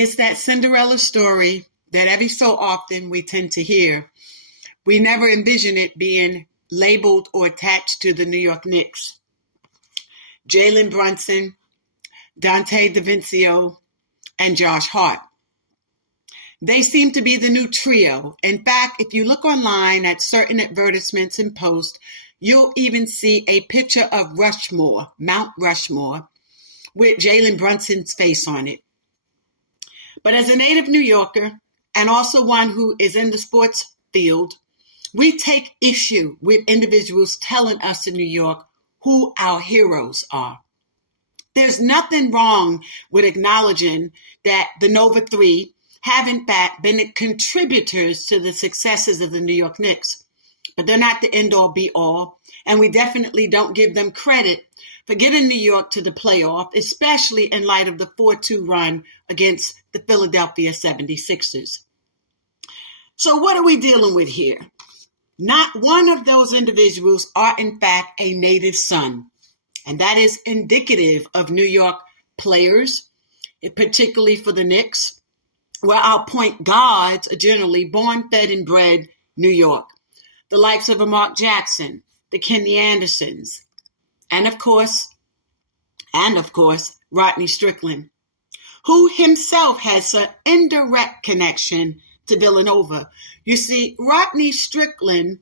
It's that Cinderella story that every so often we tend to hear. We never envision it being labeled or attached to the New York Knicks. Jalen Brunson, Donte DiVincenzo, and Josh Hart. They seem to be the new trio. In fact, if you look online at certain advertisements and posts, you'll even see a picture of Rushmore, Mount Rushmore, with Jalen Brunson's face on it. But as a native New Yorker, and also one who is in the sports field, we take issue with individuals telling us in New York who our heroes are. There's nothing wrong with acknowledging that the Nova Three have in fact been contributors to the successes of the New York Knicks, but they're not the end-all be-all, and we definitely don't give them credit for getting New York to the playoff, especially in light of the 4-2 run against the Philadelphia 76ers. So what are we dealing with here? Not one of those individuals are in fact a native son, and that is indicative of New York players, particularly for the Knicks, where our point guards are generally born, fed, and bred New York. The likes of a Mark Jackson, the Kenny Andersons, and of course, Rodney Strickland, who himself has an indirect connection to Villanova. You see, Rodney Strickland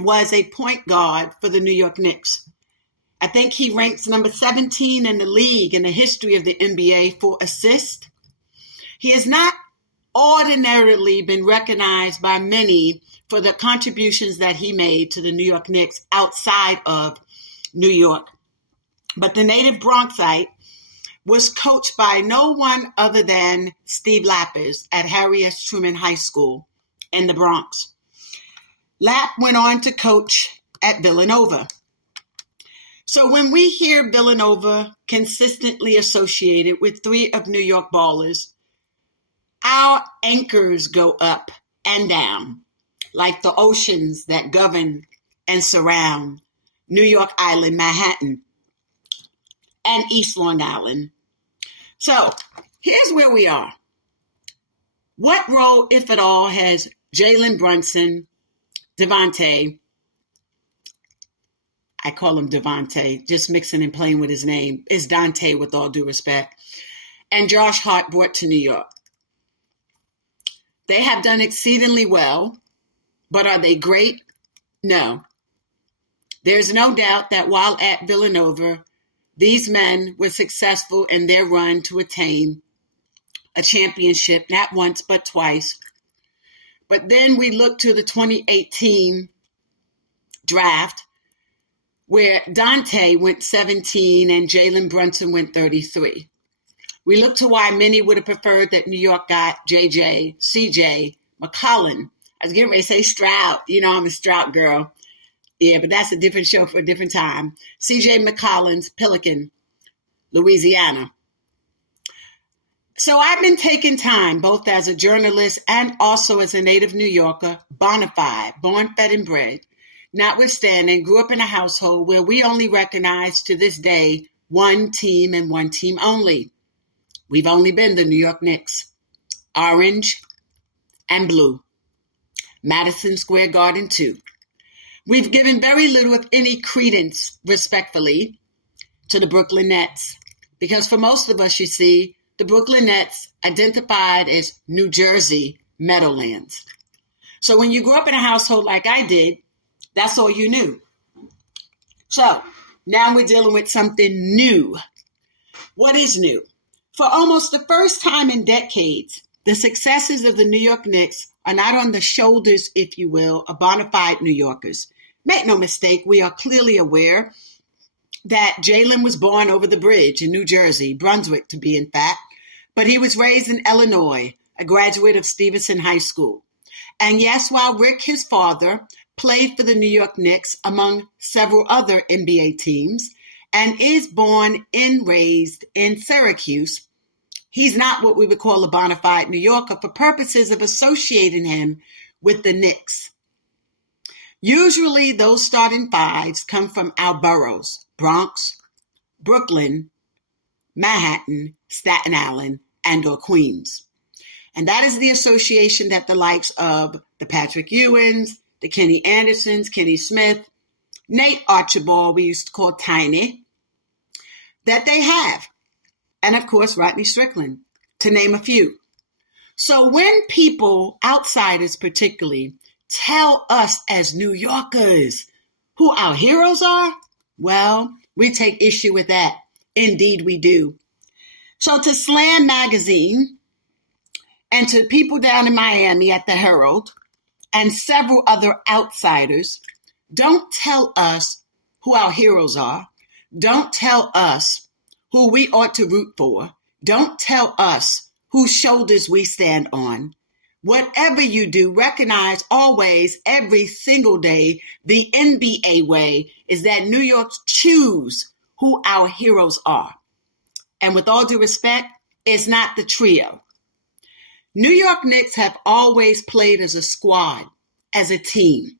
was a point guard for the New York Knicks. I think he ranks number 17 in the league in the history of the NBA for assists. He has not ordinarily been recognized by many for the contributions that he made to the New York Knicks outside of New York. But the native Bronxite was coached by no one other than Steve Lappas at Harry S. Truman High School in the Bronx. Lapp went on to coach at Villanova. So when we hear Villanova consistently associated with three of New York ballers, our anchors go up and down like the oceans that govern and surround New York Island, Manhattan, and East Long Island. So here's where we are. What role, if at all, has Jalen Brunson, Devontae, I call him Devontae, just mixing and playing with his name, is Dante with all due respect, and Josh Hart brought to New York? They have done exceedingly well, but are they great? No. There's no doubt that while at Villanova, these men were successful in their run to attain a championship, not once, but twice. But then we look to the 2018 draft, where Dante went 17 and Jalen Brunson went 33. We look to why many would have preferred that New York got CJ McCollum. I was getting ready to say Stroud. You know, I'm a Stroud girl. Yeah, but that's a different show for a different time. CJ McCollum's Pelican, Louisiana. So I've been taking time, both as a journalist and also as a native New Yorker, bona fide, born, fed, and bred. Notwithstanding, grew up in a household where we only recognize to this day one team and one team only. We've only been the New York Knicks, orange and blue, Madison Square Garden too. We've given very little, if any, credence, respectfully, to the Brooklyn Nets, because for most of us, you see, the Brooklyn Nets identified as New Jersey Meadowlands. So when you grew up in a household like I did, that's all you knew. So now we're dealing with something new. What is new? For almost the first time in decades, the successes of the New York Knicks are not on the shoulders, if you will, of bona fide New Yorkers. Make no mistake, we are clearly aware that Jalen was born over the bridge in New Jersey, Brunswick to be in fact, but he was raised in Illinois, a graduate of Stevenson High School. And yes, while Rick, his father, played for the New York Knicks among several other NBA teams, and is born and raised in Syracuse, he's not what we would call a bona fide New Yorker for purposes of associating him with the Knicks. Usually those starting fives come from our boroughs, Bronx, Brooklyn, Manhattan, Staten Island, and or Queens. And that is the association that the likes of the Patrick Ewings, the Kenny Andersons, Kenny Smith, Nate Archibald, we used to call Tiny, that they have. And of course, Rodney Strickland, to name a few. So when people, outsiders particularly, tell us as New Yorkers who our heroes are, well, we take issue with that. Indeed, we do. So to Slam Magazine and to people down in Miami at the Herald and several other outsiders, don't tell us who our heroes are. Don't tell us who we ought to root for. Don't tell us whose shoulders we stand on. Whatever you do, recognize always, every single day, the NBA way is that New York's choose who our heroes are. And with all due respect, it's not the trio. New York Knicks have always played as a squad, as a team.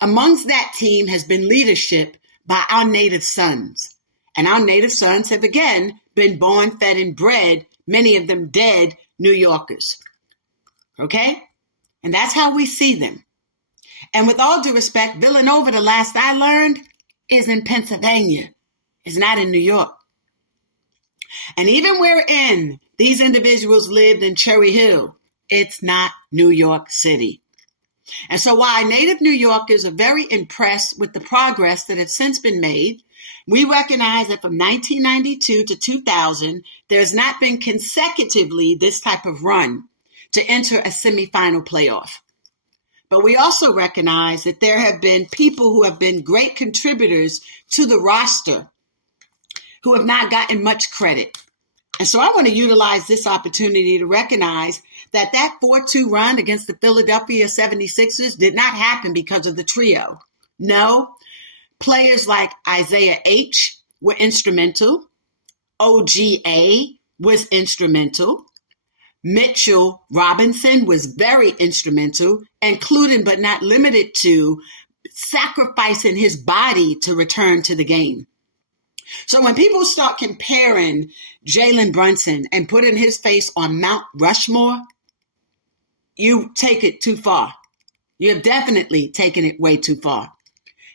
Amongst that team has been leadership by our native sons. And our native sons have again been born, fed, and bred, many of them dead New Yorkers. Okay? And that's how we see them. And with all due respect, Villanova, the last I learned, is in Pennsylvania. It's not in New York. And even wherein these individuals lived in Cherry Hill, it's not New York City. And so while native New Yorkers are very impressed with the progress that has since been made, we recognize that from 1992 to 2000, there has not been consecutively this type of run to enter a semifinal playoff. But we also recognize that there have been people who have been great contributors to the roster who have not gotten much credit. And so I want to utilize this opportunity to recognize that that 4-2 run against the Philadelphia 76ers did not happen because of the trio. No, players like Isaiah H. were instrumental. OGA was instrumental. Mitchell Robinson was very instrumental, including but not limited to sacrificing his body to return to the game. So when people start comparing Jalen Brunson and putting his face on Mount Rushmore, you take it too far. You have definitely taken it way too far.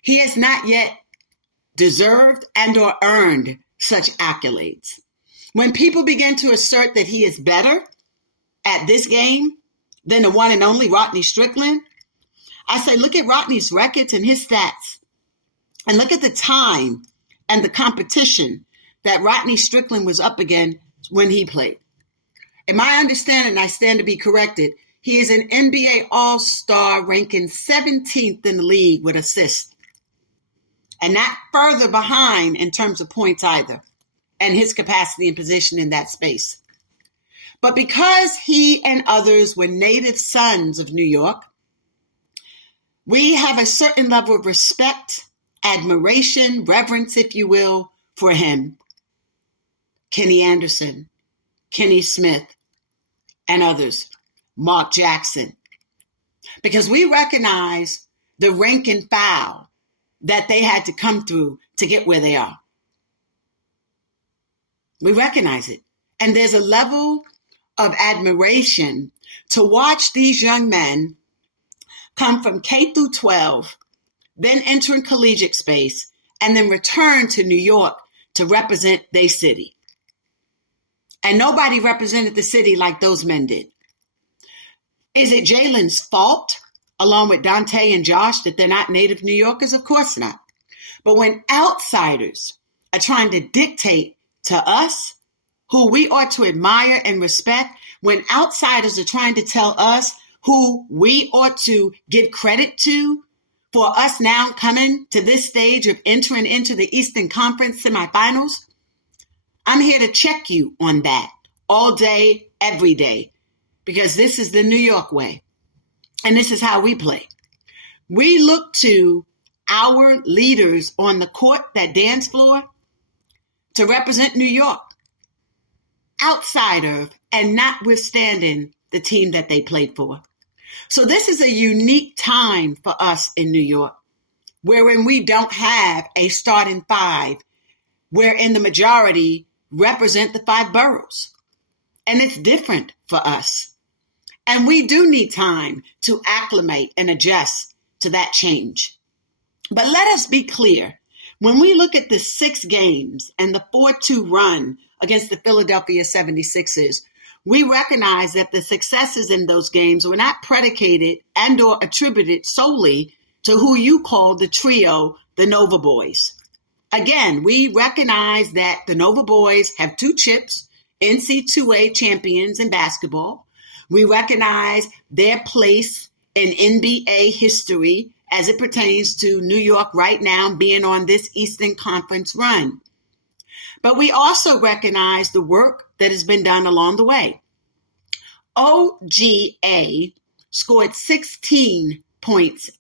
He has not yet deserved and or earned such accolades. When people begin to assert that he is better at this game than the one and only Rodney Strickland, I say, look at Rodney's records and his stats, and look at the time and the competition that Rodney Strickland was up against when he played. In my understanding, I stand to be corrected, he is an NBA All-Star ranking 17th in the league with assists, and not further behind in terms of points either, and his capacity and position in that space. But because he and others were native sons of New York, we have a certain level of respect, admiration, reverence, if you will, for him. Kenny Anderson, Kenny Smith, and others, Mark Jackson. Because we recognize the rank and file that they had to come through to get where they are. We recognize it. And there's a level of admiration to watch these young men come from K through 12, then entering collegiate space, and then return to New York to represent their city. And nobody represented the city like those men did. Is it Jalen's fault, along with Dante and Josh, that they're not native New Yorkers? Of course not. But when outsiders are trying to dictate to us who we ought to admire and respect, when outsiders are trying to tell us who we ought to give credit to for us now coming to this stage of entering into the Eastern Conference semifinals, I'm here to check you on that all day, every day, because this is the New York way, and this is how we play. We look to our leaders on the court, that dance floor, to represent New York, outside of and notwithstanding the team that they played for. So this is a unique time for us in New York, wherein we don't have a starting five, wherein the majority represent the five boroughs. and it's different for us. And we do need time to acclimate and adjust to that change. But let us be clear. When we look at the 6 games and the 4-2 run against the Philadelphia 76ers, we recognize that the successes in those games were not predicated and or attributed solely to who you call the trio, the Nova Boys. Again, we recognize that the Nova Boys have 2 chips, NCAA champions in basketball. We recognize their place in NBA history as it pertains to New York right now being on this Eastern Conference run. But we also recognize the work that has been done along the way. OGA scored 16 points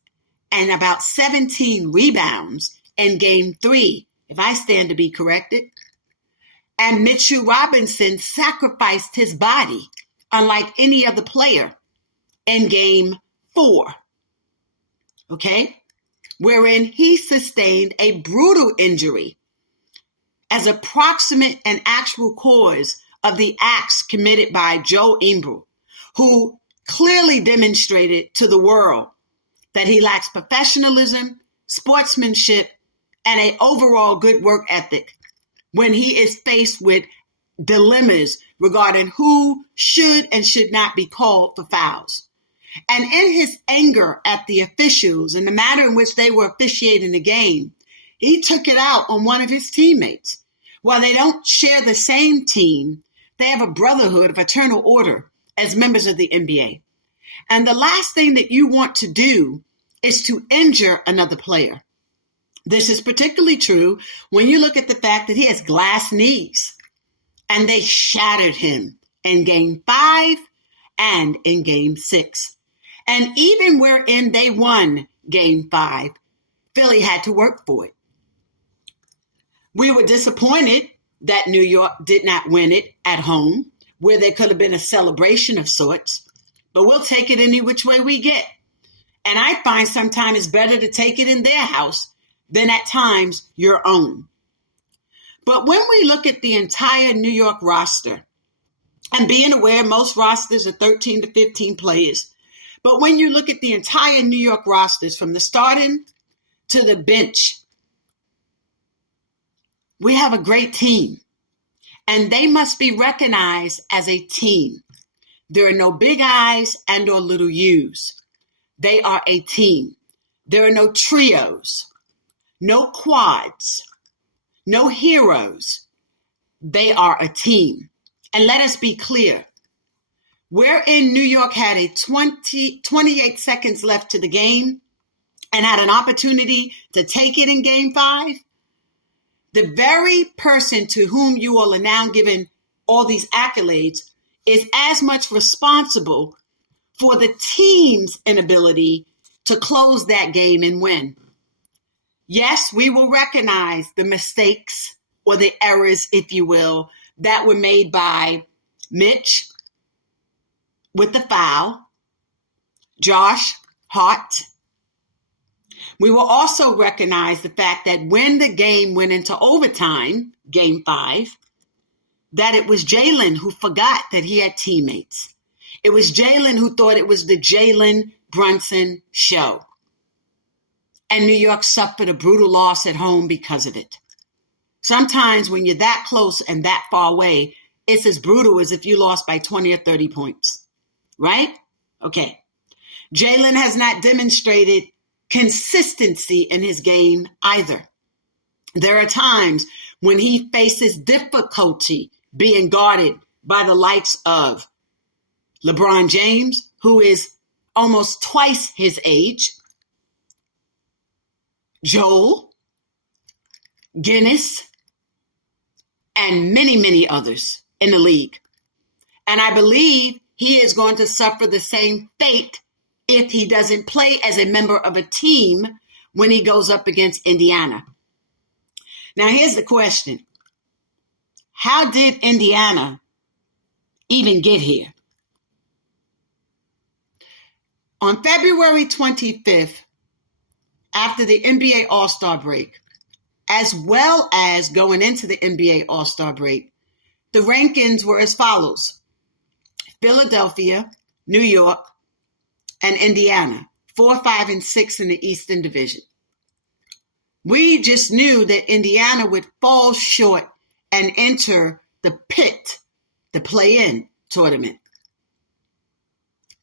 and about 17 rebounds in Game 3, if I stand to be corrected. And Mitchell Robinson sacrificed his body, unlike any other player, in Game 4. Okay? Wherein he sustained a brutal injury as a proximate and actual cause of the acts committed by Joe Ingles, who clearly demonstrated to the world that he lacks professionalism, sportsmanship, and an overall good work ethic when he is faced with dilemmas regarding who should and should not be called for fouls. And in his anger at the officials and the manner in which they were officiating the game, he took it out on one of his teammates. While they don't share the same team, they have a brotherhood of eternal order as members of the NBA. And the last thing that you want to do is to injure another player. This is particularly true when you look at the fact that he has glass knees, and they shattered him in Game 5 and in Game 6. And even wherein they won Game 5, Philly had to work for it. We were disappointed that New York did not win it at home, where there could have been a celebration of sorts, but we'll take it any which way we get. And I find sometimes it's better to take it in their house than at times your own. But when we look at the entire New York roster, and being aware most rosters are 13 to 15 players, but when you look at the entire New York rosters from the starting to the bench, we have a great team, and they must be recognized as a team. There are no big I's and or little U's. They are a team. There are no trios, no quads, no heroes. They are a team. And let us be clear. Wherein New York had 28 seconds left to the game and had an opportunity to take it in Game 5, the very person to whom you all are now giving all these accolades is as much responsible for the team's inability to close that game and win. Yes, we will recognize the mistakes or the errors, if you will, that were made by Mitch with the foul, Josh Hart. We will also recognize the fact that when the game went into overtime, Game 5, that it was Jalen who forgot that he had teammates. It was Jalen who thought it was the Jalen Brunson show. And New York suffered a brutal loss at home because of it. Sometimes when you're that close and that far away, it's as brutal as if you lost by 20 or 30 points, right? Okay. Jalen has not demonstrated consistency in his game either. There are times when he faces difficulty being guarded by the likes of LeBron James, who is almost twice his age, Joel, Guinness, and many, many others in the league. And I believe he is going to suffer the same fate if he doesn't play as a member of a team when he goes up against Indiana. Now, here's the question. How did Indiana even get here? On February 25th, after the NBA All-Star break, as well as going into the NBA All-Star break, the rankings were as follows. Philadelphia, New York, and Indiana, 4, 5, and 6 in the Eastern Division. We just knew that Indiana would fall short and enter the pit, the play-in tournament.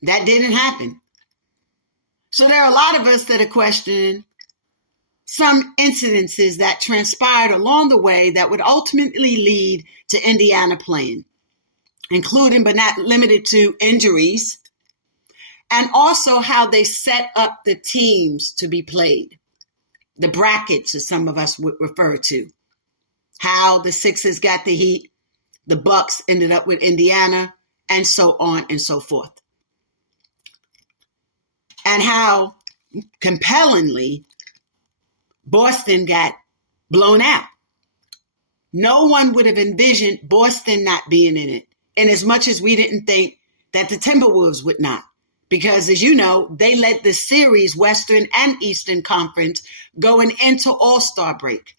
That didn't happen. So there are a lot of us that are questioning some incidences that transpired along the way that would ultimately lead to Indiana playing, including but not limited to injuries, and also how they set up the teams to be played. The brackets, as some of us would refer to. How the Sixers got the Heat, the Bucks ended up with Indiana, and so on and so forth. And how, compellingly, Boston got blown out. No one would have envisioned Boston not being in it, and as much as we didn't think that the Timberwolves would not. Because, as you know, they led the series, Western and Eastern Conference, going into All-Star break.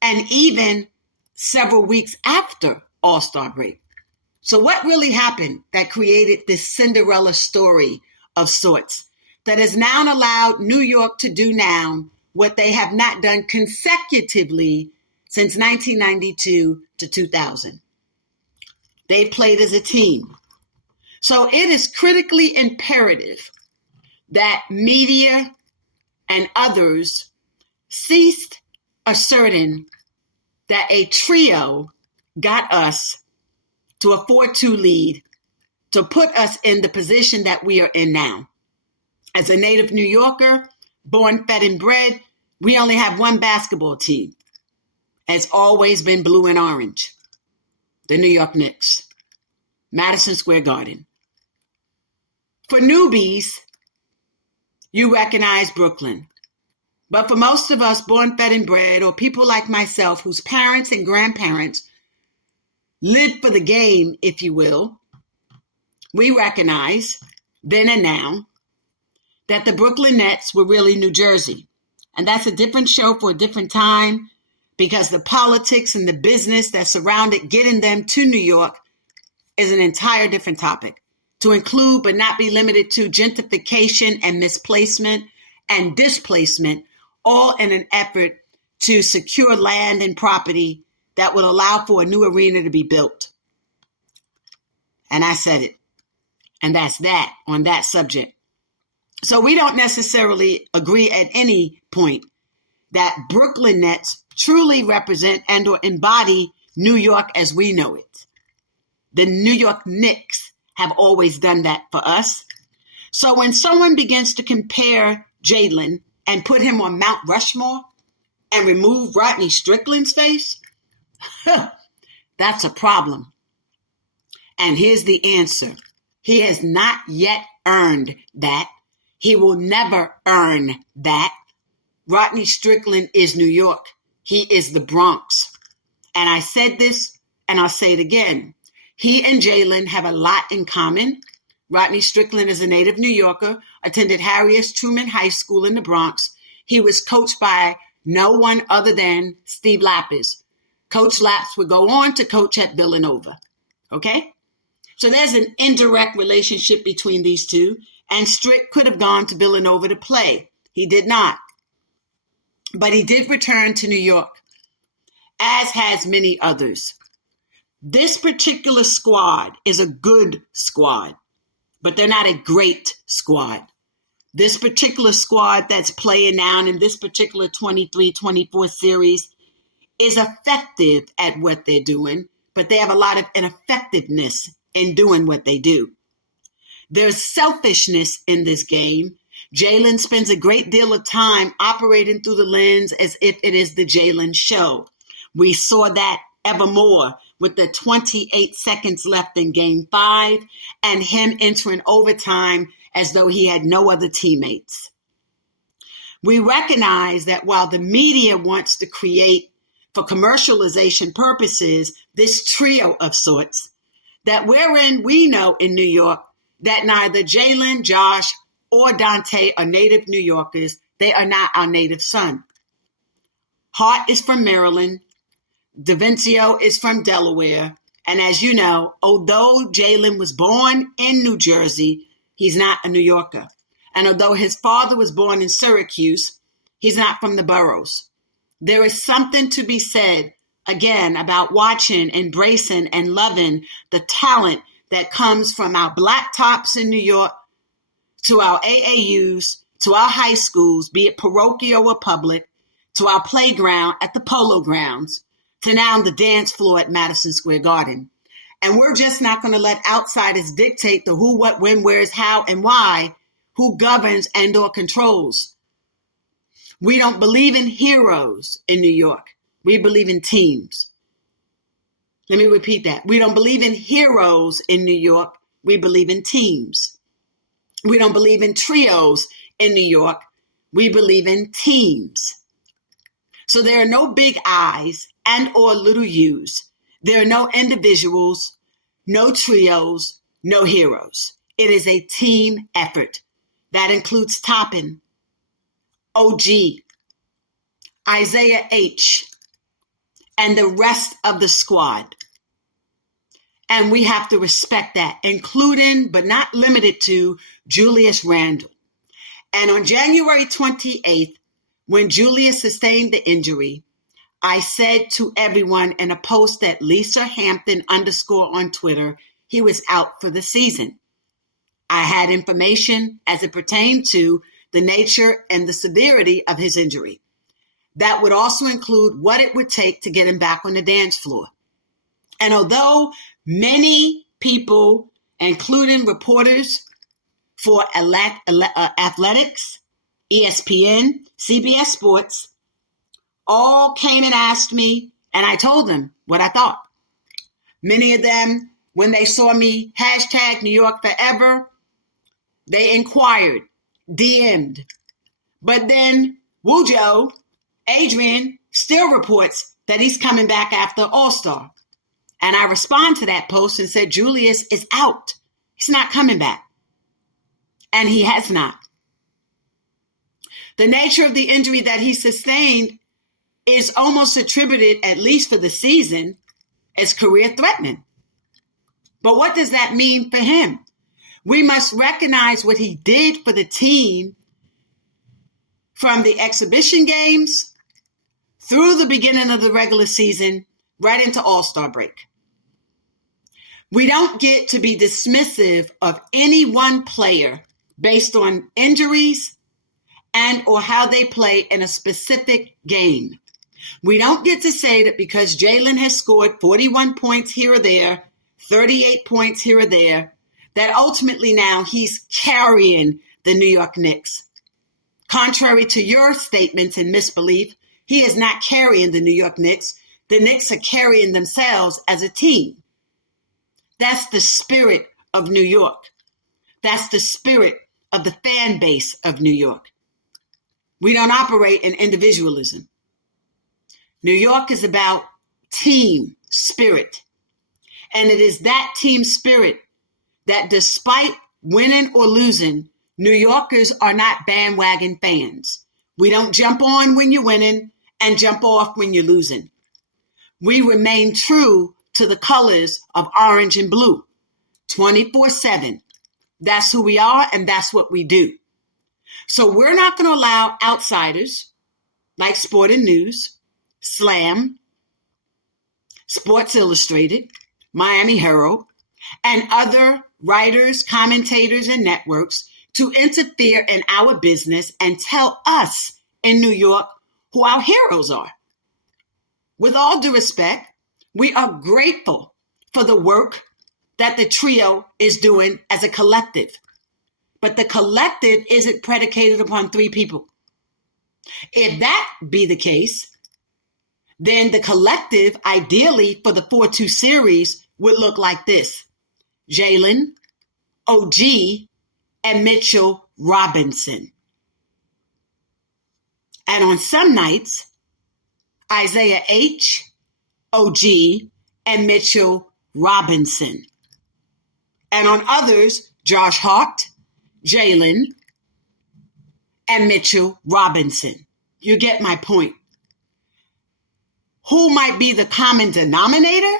And even several weeks after All-Star break. So what really happened that created this Cinderella story of sorts that has now allowed New York to do now what they have not done consecutively since 1992 to 2000? They've played as a team. So it is critically imperative that media and others ceased asserting that a trio got us to a 4-2 lead to put us in the position that we are in now. As a native New Yorker, born, fed, and bred, we only have one basketball team. It's always been blue and orange. The New York Knicks. Madison Square Garden. For newbies, you recognize Brooklyn. But for most of us born, fed, and bred, or people like myself whose parents and grandparents lived for the game, if you will, we recognize, then and now, that the Brooklyn Nets were really New Jersey. And that's a different show for a different time, because the politics and the business that surrounded getting them to New York is an entire different topic, to include but not be limited to gentrification and misplacement and displacement, all in an effort to secure land and property that would allow for a new arena to be built. And I said it. And that's that on that subject. So we don't necessarily agree at any point that Brooklyn Nets truly represent and or embody New York as we know it. The New York Knicks have always done that for us. So when someone begins to compare Jalen and put him on Mount Rushmore and remove Rodney Strickland's face, that's a problem. And here's the answer. He has not yet earned that. He will never earn that. Rodney Strickland is New York. He is the Bronx. And I said this, and I'll say it again. He and Jalen have a lot in common. Rodney Strickland is a native New Yorker, attended Harry S. Truman High School in the Bronx. He was coached by no one other than Steve Lapis. Coach Laps would go on to coach at Villanova. Okay? So there's an indirect relationship between these two. And Strick could have gone to Villanova to play. He did not. But he did return to New York, as has many others. This particular squad is a good squad, but they're not a great squad. This particular squad that's playing now in this particular 23-24 series is effective at what they're doing, but they have a lot of ineffectiveness in doing what they do. There's selfishness in this game. Jalen spends a great deal of time operating through the lens as if it is the Jalen show. We saw that evermore with the 28 seconds left in Game 5 and him entering overtime as though he had no other teammates. We recognize that while the media wants to create, for commercialization purposes, this trio of sorts, that wherein we know in New York that neither Jalen, Josh, or Dante are native New Yorkers. They are not our native son. Hart is from Maryland. DiVincenzo is from Delaware. And as you know, although Jalen was born in New Jersey, he's not a New Yorker. And although his father was born in Syracuse, he's not from the boroughs. There is something to be said, again, about watching, embracing, and loving the talent that comes from our black tops in New York to our AAUs, to our high schools, be it parochial or public, to our playground at the Polo Grounds, to now the dance floor at Madison Square Garden. And we're just not going to let outsiders dictate the who, what, when, where's, how, and why, who governs and or controls. We don't believe in heroes in New York. We believe in teams. Let me repeat that. We don't believe in heroes in New York. We believe in teams. We don't believe in trios in New York. We believe in teams. So there are no big I's and or little U's. There are no individuals, no trios, no heroes. It is a team effort. That includes Toppin, OG, Isaiah H., and the rest of the squad. And we have to respect that, including but not limited to Julius Randle. And on January 28th, when Julius sustained the injury, I said to everyone in a post at Lisa Hampton _ on Twitter, he was out for the season. I had information as it pertained to the nature and the severity of his injury. That would also include what it would take to get him back on the dance floor. And although many people, including reporters for athletics, ESPN, CBS Sports, all came and asked me, and I told them what I thought. Many of them, when they saw me hashtag New York Forever, they inquired, DM'd. But then Wujo, Adrian, still reports that he's coming back after All-Star. And I respond to that post and said, Julius is out. He's not coming back. And he has not. The nature of the injury that he sustained is almost attributed, at least for the season, as career-threatening. But what does that mean for him? We must recognize what he did for the team from the exhibition games through the beginning of the regular season, right into All-Star break. We don't get to be dismissive of any one player based on injuries and or how they play in a specific game. We don't get to say that because Jalen has scored 41 points here or there, 38 points here or there, that ultimately now he's carrying the New York Knicks. Contrary to your statements and misbelief, he is not carrying the New York Knicks. The Knicks are carrying themselves as a team. That's the spirit of New York. That's the spirit of the fan base of New York. We don't operate in individualism. New York is about team spirit. And it is that team spirit that despite winning or losing, New Yorkers are not bandwagon fans. We don't jump on when you're winning and jump off when you're losing. We remain true to the colors of orange and blue, 24/7. That's who we are and that's what we do. So we're not going to allow outsiders like Sport and News, Slam, Sports Illustrated, Miami Herald, and other writers, commentators, and networks to interfere in our business and tell us in New York who our heroes are. With all due respect, we are grateful for the work that the trio is doing as a collective. But the collective isn't predicated upon three people. If that be the case, then the collective, ideally for the 4-2 series, would look like this. Jalen, OG, and Mitchell Robinson. And on some nights, Isaiah H., OG, and Mitchell Robinson. And on others, Josh Hart, Jalen, and Mitchell Robinson. You get my point. Who might be the common denominator?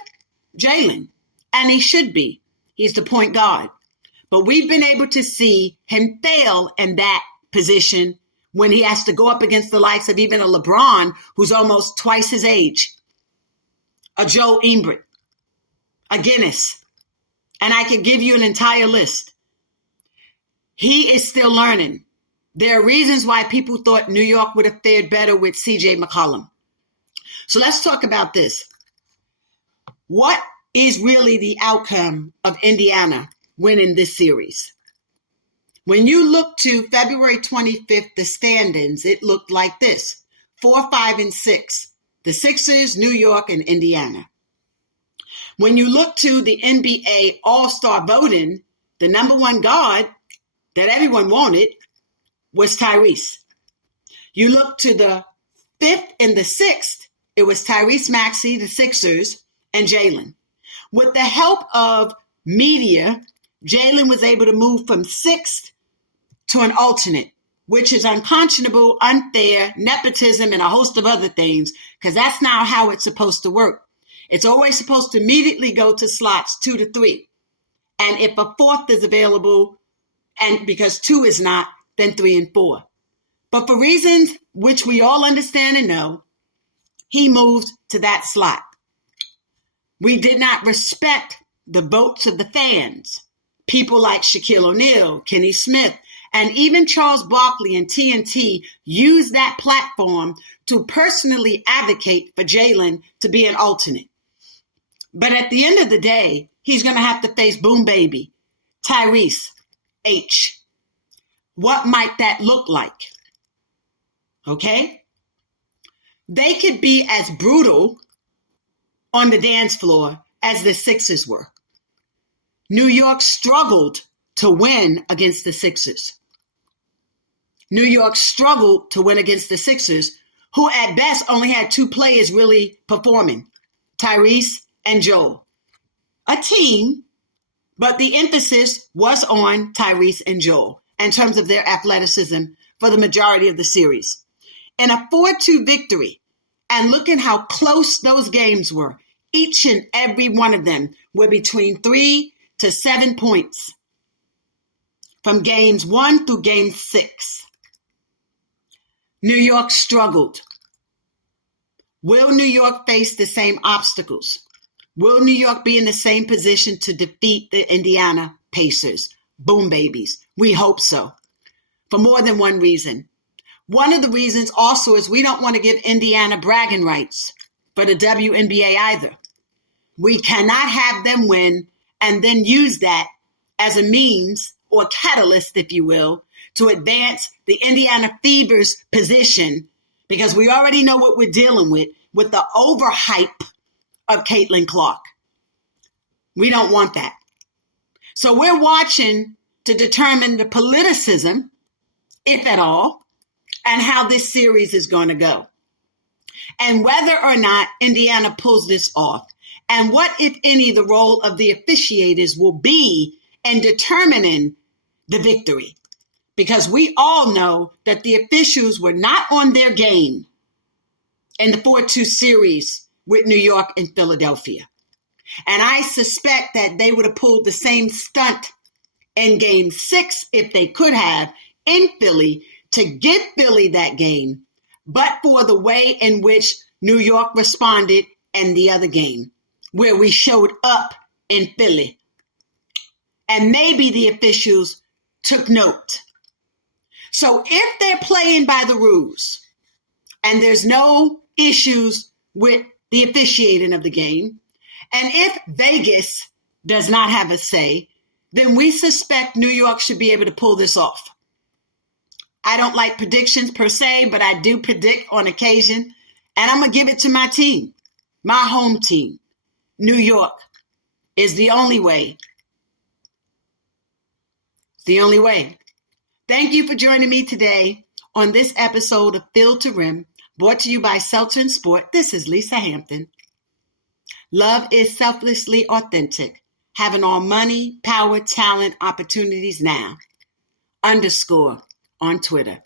Jalen. and he should be. He's the point guard. But we've been able to see him fail in that position when he has to go up against the likes of even a LeBron, who's almost twice his age, a Joel Embiid, a Guinness, and I could give you an entire list. He is still learning. There are reasons why people thought New York would have fared better with CJ McCollum. So let's talk about this. What is really the outcome of Indiana winning this series? When you look to February 25th, the standings, it looked like this: 4, 5, and 6. The Sixers, New York, and Indiana. When you look to the NBA All-Star voting, the number one guard that everyone wanted was Tyrese. You look to the 5th and the 6th, it was Tyrese Maxey, the Sixers, and Jalen. With the help of media, Jalen was able to move from 6th to an alternate, which is unconscionable, unfair, nepotism, and a host of other things, because that's not how it's supposed to work. It's always supposed to immediately go to slots 2 to 3. And if a 4th is available, and because 2 is not, then 3 and 4. But for reasons which we all understand and know, he moved to that slot. We did not respect the votes of the fans. People like Shaquille O'Neal, Kenny Smith, and even Charles Barkley and TNT used that platform to personally advocate for Jalen to be an alternate. But at the end of the day, he's going to have to face Boom Baby, Tyrese, H. What might that look like? Okay? They could be as brutal on the dance floor as the Sixers were. New York struggled to win against the Sixers. New York struggled to win against the Sixers, who at best only had 2 players really performing, Tyrese and Joel. A team, but the emphasis was on Tyrese and Joel in terms of their athleticism for the majority of the series. In a 4-2 victory, and look at how close those games were, each and every one of them were between 3 to 7 points from games 1 through game 6. New York struggled. Will New York face the same obstacles? Will New York be in the same position to defeat the Indiana Pacers, Boom Babies? We hope so, for more than one reason. One of the reasons also is we don't want to give Indiana bragging rights for the WNBA either. We cannot have them win and then use that as a means or catalyst, if you will, to advance the Indiana Fever's position, because we already know what we're dealing with the overhype of Caitlin Clark. We don't want that. So we're watching to determine the politicism, if at all, and how this series is going to go. And whether or not Indiana pulls this off, and what, if any, the role of the officiators will be in determining the victory. Because we all know that the officials were not on their game in the 4-2 series with New York and Philadelphia. And I suspect that they would have pulled the same stunt in game 6, if they could have, in Philly, to give Philly that game, but for the way in which New York responded in the other game, where we showed up in Philly. And maybe the officials took note. So if they're playing by the rules and there's no issues with the officiating of the game, and if Vegas does not have a say, then we suspect New York should be able to pull this off. I don't like predictions per se, but I do predict on occasion, and I'm going to give it to my team, my home team. New York is the only way. The only way. Thank you for joining me today on this episode of Field to Rim, brought to you by Seltzer Sport. This is Lisa Hampton. Love is selflessly authentic, having all money, power, talent, opportunities now. _ on Twitter.